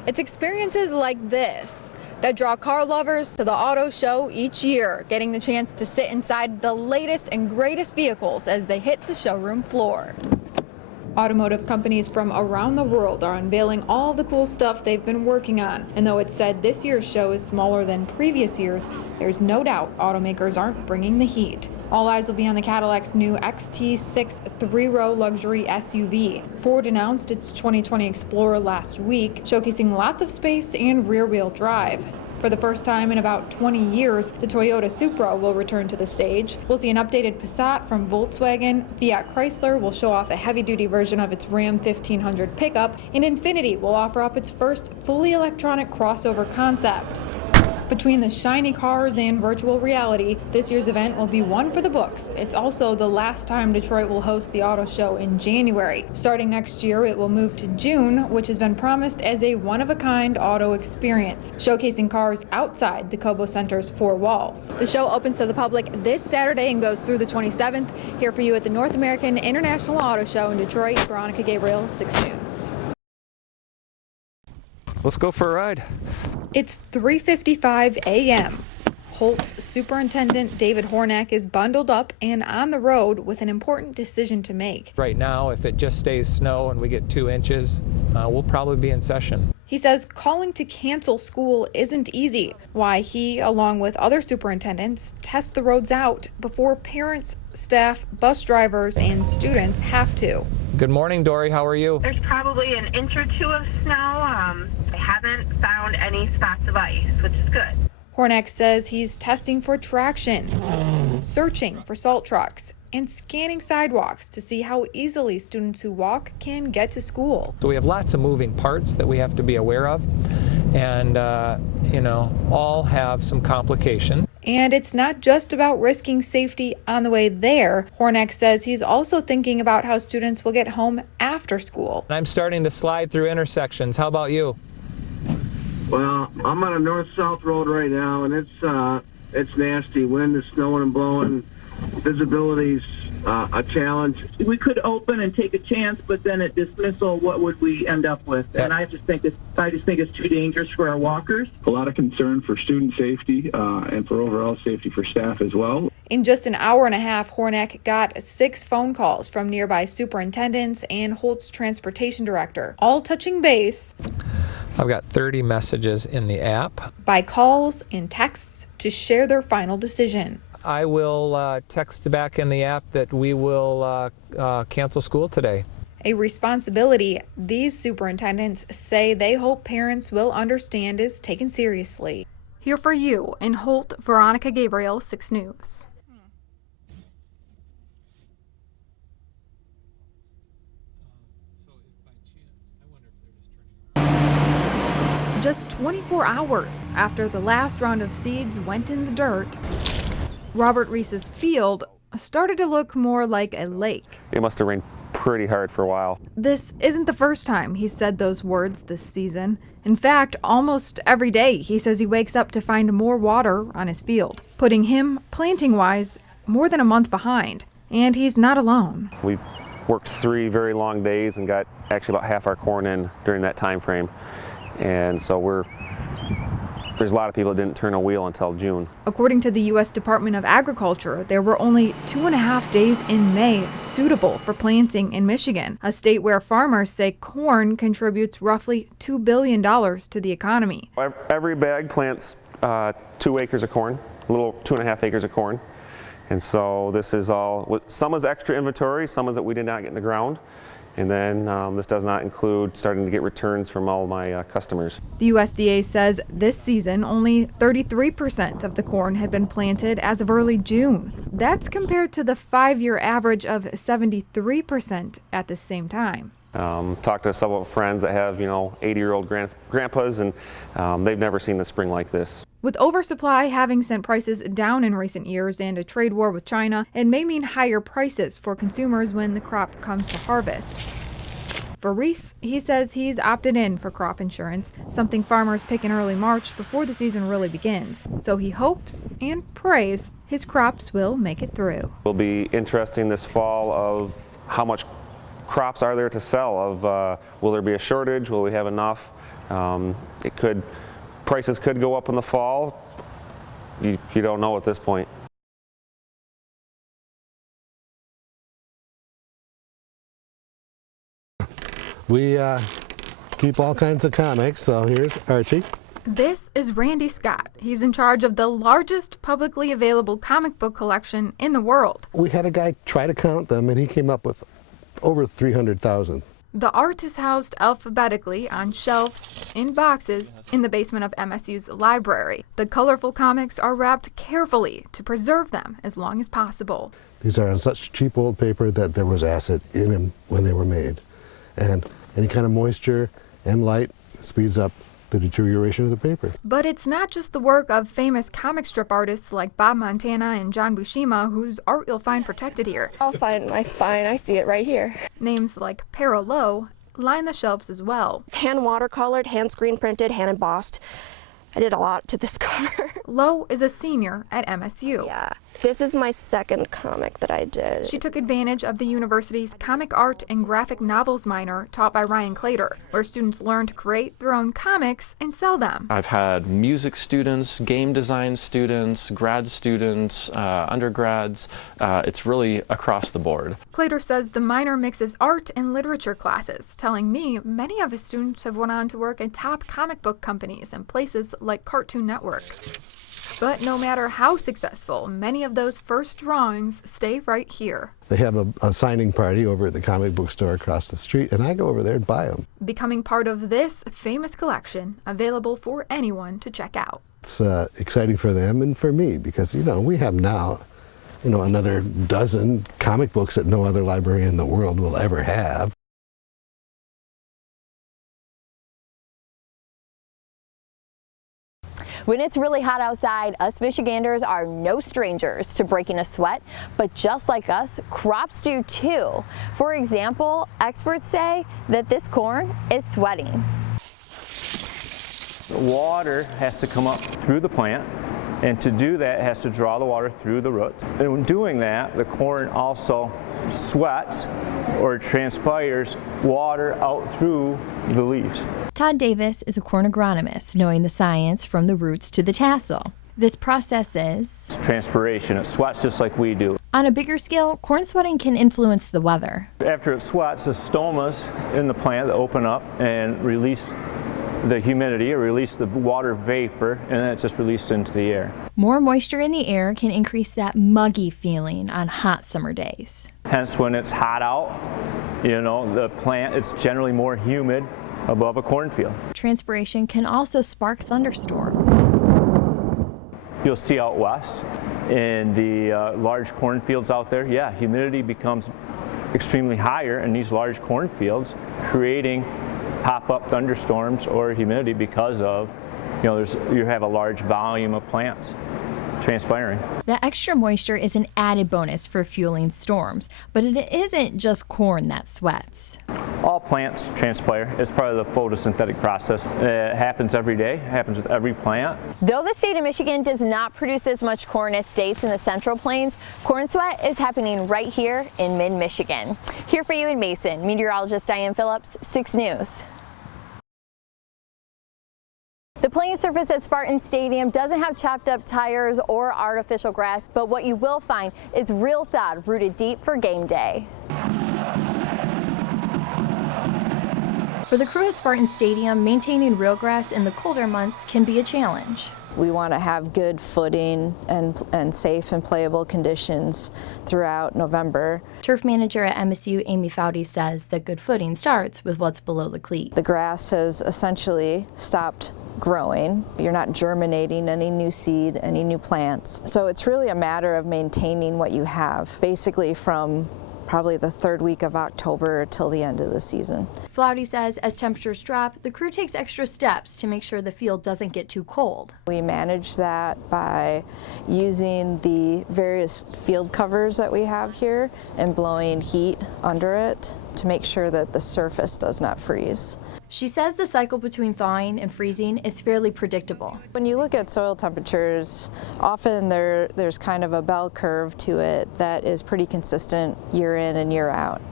It's experiences like this that draw car lovers to the auto show each year, getting the chance to sit inside the latest and greatest vehicles as they hit the showroom floor. Automotive companies from around the world are unveiling all the cool stuff they've been working on. And though it's said this year's show is smaller than previous years, there's no doubt automakers aren't bringing the heat. All eyes will be on the Cadillac's new XT6 three-row luxury SUV. Ford announced its 2020 Explorer last week, showcasing lots of space and rear-wheel drive. For the first time in about 20 years, the Toyota Supra will return to the stage. We'll see an updated Passat from Volkswagen, Fiat Chrysler will show off a heavy-duty version of its Ram 1500 pickup, and Infiniti will offer up its first fully electronic crossover concept. Between the shiny cars and virtual reality, this year's event will be one for the books. It's also the last time Detroit will host the auto show in January. Starting next year, it will move to June, which has been promised as a one-of-a-kind auto experience, showcasing cars outside the Cobo Center's four walls. The show opens to the public this Saturday and goes through the 27th. Here for you at the North American International Auto Show in Detroit, Veronica Gabriel, 6 News. Let's go for a ride. It's 3:55 a.m. Holt's Superintendent David Hornak is bundled up and on the road with an important decision to make. Right now, if it just stays snow and we get 2 inches, we'll probably be in session. He says calling to cancel school isn't easy. Why he, along with other superintendents, test the roads out before parents, staff, bus drivers, and students have to. Good morning, Dory. How are you? There's probably an inch or two of snow. I haven't found any spots of ice, which is good. Hornak says he's testing for traction, searching for salt trucks, and scanning sidewalks to see how easily students who walk can get to school. So we have lots of moving parts that we have to be aware of, and all have some complication. And it's not just about risking safety on the way there. Hornak says he's also thinking about how students will get home after school. I'm starting to slide through intersections. How about you? Well, I'm on a north-south road right now, and it's nasty. Wind is snowing and blowing. Visibility's a challenge. We could open and take a chance, but then at dismissal, what would we end up with? And I just think it's too dangerous for our walkers. A lot of concern for student safety and for overall safety for staff as well. In just an hour and a half, Hornak got 6 phone calls from nearby superintendents and Holt's transportation director, all touching base. I've got 30 messages in the app. By calls and texts to share their final decision. I will text back in the app that we will cancel school today. A responsibility these superintendents say they hope parents will understand is taken seriously. Here for you in Holt, Veronica Gabriel, 6 News. Just 24 hours after the last round of seeds went in the dirt, Robert Reese's field started to look more like a lake. It must have rained pretty hard for a while. This isn't the first time he's said those words this season. In fact, almost every day he says he wakes up to find more water on his field, putting him, planting-wise, more than a month behind. And he's not alone. We worked 3 very long days and got actually about half our corn in during that time frame. And so there's a lot of people that didn't turn a wheel until June. According to the U.S. Department of Agriculture, there were only 2.5 days in May suitable for planting in Michigan, a state where farmers say corn contributes roughly $2 billion to the economy. Every bag plants 2 acres of corn, a little 2.5 acres of corn. And so this is all, some is extra inventory, some is that we did not get in the ground. And then this does not include starting to get returns from all my customers. The USDA says this season only 33% of the corn had been planted as of early June. That's compared to the 5-year average of 73% at the same time. Talked to several friends that have, 80-year-old grandpas, and they've never seen a spring like this. With oversupply having sent prices down in recent years and a trade war with China, it may mean higher prices for consumers when the crop comes to harvest. For Reese, he says he's opted in for crop insurance, something farmers pick in early March before the season really begins. So he hopes and prays his crops will make it through. It'll be interesting this fall of how much crops are there to sell, will there be a shortage, will we have enough? Prices could go up in the fall. You don't know at this point. We keep all kinds of comics, so here's Archie. This is Randy Scott. He's in charge of the largest publicly available comic book collection in the world. We had a guy try to count them, and he came up with over 300,000. The art is housed alphabetically on shelves in boxes in the basement of MSU's library. The colorful comics are wrapped carefully to preserve them as long as possible. These are on such cheap old paper that there was acid in them when they were made. And any kind of moisture and light speeds up the deterioration of the paper. But it's not just the work of famous comic strip artists like Bob Montana and John Buscema whose art you'll find protected here. I'll find my spine. I see it right here. Names like Para Lowe line the shelves as well. Hand watercolored, hand screen printed, hand embossed. I did a lot to this cover. Lowe is a senior at MSU. Yeah, this is my second comic that I did. She took advantage of the university's comic art and graphic novels minor taught by Ryan Clater, where students learn to create their own comics and sell them. I've had music students, game design students, grad students, undergrads. It's really across the board. Clater says the minor mixes art and literature classes, telling me many of his students have went on to work at top comic book companies and places like Cartoon Network. But no matter how successful, many of those first drawings stay right here. They have a signing party over at the comic book store across the street, and I go over there and buy them. Becoming part of this famous collection, available for anyone to check out. It's exciting for them and for me because, we have now, another dozen comic books that no other library in the world will ever have. When it's really hot outside, us Michiganders are no strangers to breaking a sweat, but just like us, crops do too. For example, experts say that this corn is sweating. The water has to come up through the plant, and to do that, it has to draw the water through the roots. And when doing that, the corn also sweats or transpires water out through the leaves. Todd Davis is a corn agronomist, knowing the science from the roots to the tassel. This process is transpiration. It sweats just like we do. On a bigger scale, corn sweating can influence the weather. After it sweats, the stomas in the plant open up and release the humidity or release the water vapor, and then it's just released into the air. More moisture in the air can increase that muggy feeling on hot summer days. Hence, when it's hot out, the plant, it's generally more humid above a cornfield. Transpiration can also spark thunderstorms. You'll see out west in the large cornfields out there, humidity becomes extremely higher in these large cornfields, creating pop-up thunderstorms or humidity because of, you have a large volume of plants transpiring. The extra moisture is an added bonus for fueling storms, but it isn't just corn that sweats. All plants transpire. It's part of the photosynthetic process. It happens every day. It happens with every plant. Though the state of Michigan does not produce as much corn as states in the Central Plains, corn sweat is happening right here in mid-Michigan. Here for you in Mason, meteorologist Diane Phillips, 6 News. The playing surface at Spartan Stadium doesn't have chopped up tires or artificial grass, but what you will find is real sod rooted deep for game day. For the crew at Spartan Stadium, maintaining real grass in the colder months can be a challenge. We want to have good footing and safe and playable conditions throughout November. Turf manager at MSU, Amy Foudy, says that good footing starts with what's below the cleat. The grass has essentially stopped growing. You're not germinating any new seed, any new plants. So it's really a matter of maintaining what you have, basically from probably the third week of October till the end of the season. Floudy says as temperatures drop, the crew takes extra steps to make sure the field doesn't get too cold. We manage that by using the various field covers that we have here and blowing heat under it to make sure that the surface does not freeze. She says the cycle between thawing and freezing is fairly predictable. When you look at soil temperatures, often there's kind of a bell curve to it that is pretty consistent year in and year out.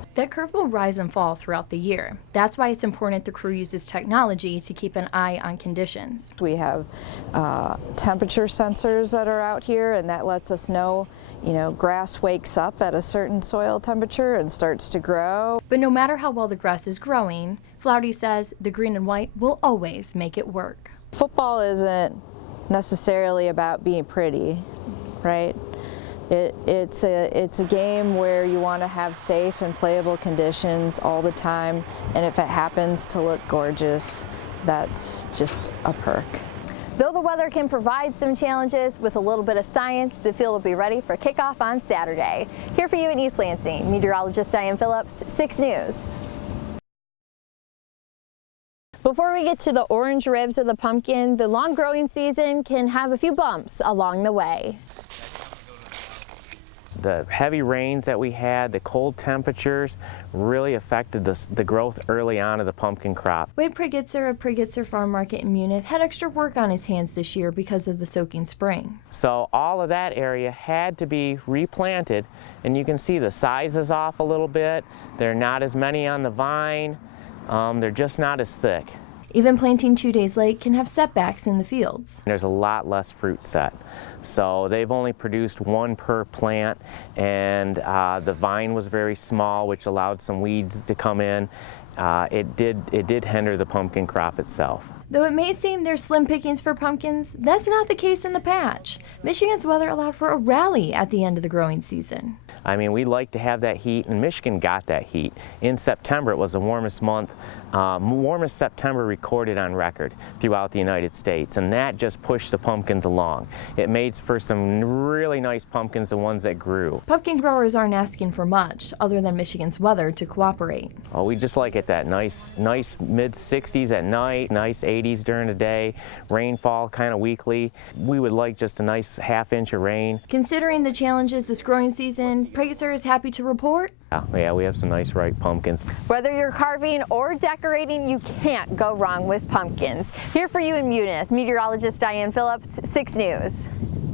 That curve will rise and fall throughout the year. That's why it's important the crew uses technology to keep an eye on conditions. We have temperature sensors that are out here, and that lets us know, grass wakes up at a certain soil temperature and starts to grow. But no matter how well the grass is growing, Flaherty says the green and white will always make it work. Football isn't necessarily about being pretty, right? It's a game where you want to have safe and playable conditions all the time, and if it happens to look gorgeous, that's just a perk. Though the weather can provide some challenges, with a little bit of science, the field will be ready for kickoff on Saturday. Here for you in East Lansing, meteorologist Diane Phillips, 6 News. Before we get to the orange ribs of the pumpkin, the long growing season can have a few bumps along the way. The heavy rains that we had, the cold temperatures really affected the growth early on of the pumpkin crop. Wade Prigitzer of Prigitzer Farm Market in Munith had extra work on his hands this year because of the soaking spring. So all of that area had to be replanted, and you can see the size is off a little bit. There are not as many on the vine. They're just not as thick. Even planting 2 days late can have setbacks in the fields. There's a lot less fruit set. So they've only produced 1 per plant, and the vine was very small, which allowed some weeds to come in. It did hinder the pumpkin crop itself. Though it may seem there's slim pickings for pumpkins, that's not the case in the patch. Michigan's weather allowed for a rally at the end of the growing season. I mean, we like to have that heat, and Michigan got that heat. In September, it was the warmest month, warmest September recorded on record throughout the United States, and that just pushed the pumpkins along. It made for some really nice pumpkins, the ones that grew. Pumpkin growers aren't asking for much, other than Michigan's weather to cooperate. Oh, we just like it that nice mid-60s at night, nice 80s during the day, rainfall kind of weekly. We would like just a nice ½ inch of rain. Considering the challenges this growing season, Prigitzer is happy to report. Yeah, we have some nice ripe pumpkins. Whether you're carving or decorating, you can't go wrong with pumpkins. Here for you in Munith, meteorologist Diane Phillips, 6 News.